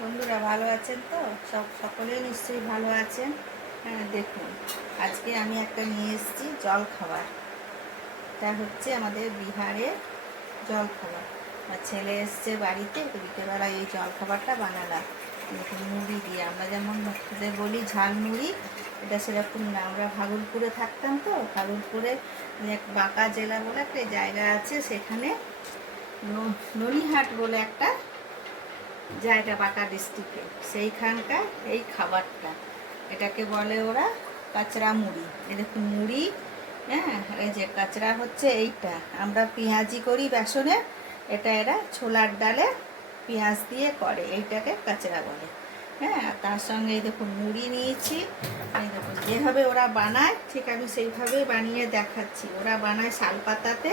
বন্ধুরা ভালো আছেন তো? সকলেই নিশ্চয়ই ভালো আছেন। হ্যাঁ, দেখুন, আজকে আমি একটা নিয়ে এসেছি জল খাবার। এটা হচ্ছে আমাদের বিহারের জল খাবার। আমার ছেলে এসছে বাড়িতে, তো বিকেলবেলা এই জল খাবারটা বানালাম। দেখুন, মুড়ি দিয়ে, আমরা যেমন বলি ঝাল মুড়ি, এটা সেরকম না। আমরা ভাগলপুরে থাকতাম, তো ভাগলপুরে এক বাঁকা জেলা বলে একটা জায়গা আছে, সেখানে ননিহাট বলে একটা জায়গা বাঁকা ডিস্ট্রিক্টে, সেইখানকার এই খাবারটা, এটাকে বলে ওরা কাঁচরা মুড়ি। এই দেখুন মুড়ি, হ্যাঁ, এই যে কাঁচরা হচ্ছে এইটা, আমরা পেঁয়াজি করি বেসনে, এটা এরা ছোলার ডালে পেঁয়াজ দিয়ে করে, এইটাকে কাঁচরা বলে। হ্যাঁ, আর তার সঙ্গে এই দেখুন মুড়ি নিয়েছি। এই দেখুন যেভাবে ওরা বানায় ঠিক আমি সেইভাবেই বানিয়ে দেখাচ্ছি। ওরা বানায় শালপাতাতে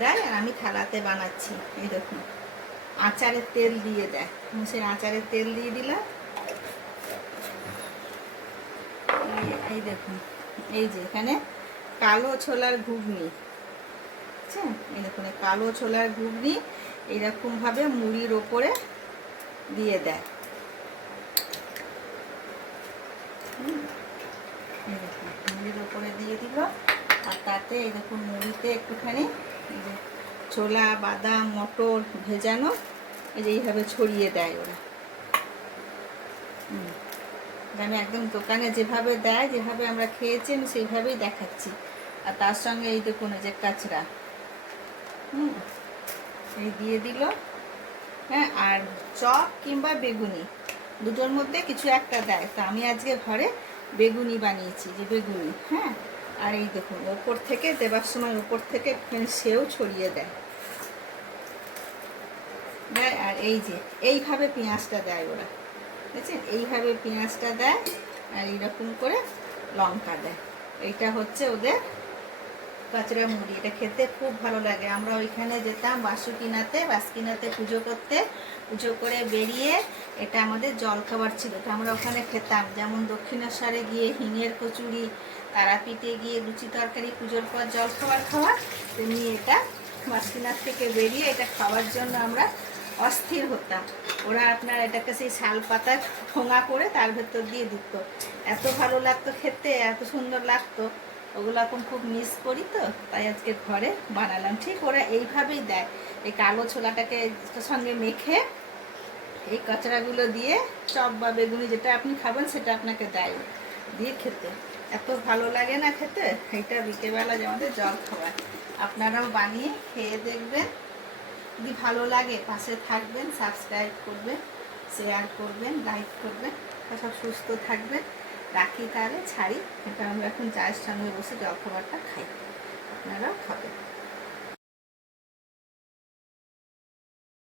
দেয়, আর আমি থালাতে বানাচ্ছি। এই দেখুন আচারের তেল দিয়ে দেয়, সেই আচারের তেল দিয়ে দিলাম। এই দেখুন, এই যে এখানে কালো ছোলার ঘুগনি, বুঝছেন? এই দেখুন কালো ছোলার ঘুগনি এইরকমভাবে মুড়ির ওপরে দিয়ে দেয়। এই দেখুন মুড়ির ওপরে দিয়ে দিল, আর তাতে এই দেখুন মুড়িতে একটুখানি এই যে ছোলা, বাদাম, মটর ভেজানো এই যে এইভাবে ছড়িয়ে দেয় ওরা। আমি একদম দোকানে যেভাবে দেয়, যেভাবে আমরা খেয়েছি আমি সেইভাবেই দেখাচ্ছি। আর তার সঙ্গে এই দেখুন এই যে কাঁচরা, এই দিয়ে দিল। হ্যাঁ, আর চপ কিংবা বেগুনি দুটোর মধ্যে কিছু একটা দেয়, তো আমি আজকে ঘরে বেগুনি বানিয়েছি, যে বেগুনি। হ্যাঁ, আর এই দেখুন ওপর থেকে দেবার সময় ওপর থেকে সেও ছড়িয়ে দেয়। আর এই যে এইভাবে পেঁয়াজটা দেয় ওরা, বুঝছেন? এইভাবে পেঁয়াজটা দেয়, আর এইরকম করে লঙ্কা দেয়। এইটা হচ্ছে ওদের কাঁচরা মুড়ি। এটা খেতে খুব ভালো লাগে। আমরা ওইখানে যেতাম বাসুকিনাতে পুজো করতে, পুজো করে বেরিয়ে এটা আমাদের জলখাবার ছিল, তো আমরা ওখানে খেতাম। যেমন দক্ষিণেশ্বরে গিয়ে হিঙের কচুরি, তারাপীঠে গিয়ে লুচি তরকারি পুজোর পর জলখাবার খাওয়া, তেমনি এটা বাসুকিনাথ থেকে বেরিয়ে এটা খাওয়ার জন্য আমরা অস্থির হতাম। ওরা আপনার এটাকে সেই শাল পাতা ঠোঙা করে তার ভেতর দিয়ে দিত, এত ভালো লাগতো খেতে, এত সুন্দর লাগতো। ওগুলো এখন খুব মিস করি, তো তাই আজকে ঘরে বানালাম। ঠিক ওরা এইভাবেই দেয়, এই কালো ছোলাটাকে সঙ্গে মেখে এই কাঁচড়াগুলো দিয়ে চপ বা বেগুনি যেটা আপনি খাবেন সেটা আপনাকে দেয়, দিয়ে খেতে এত ভালো লাগে না খেতে। এইটা বিকেলবেলা যে আমাদের জল খাবার, আপনারাও বানিয়ে খেয়ে দেখবেন। যদি ভালো লাগে পাশে থাকবেন, সাবস্ক্রাইব করবেন, শেয়ার করবেন, লাইক করবেন। সব সুস্থ থাকবেন। রাখি, তাহলে ছাড়ি। এটা আমরা এখন চায়ের সঙ্গে বসে জলখাবারটা খাই।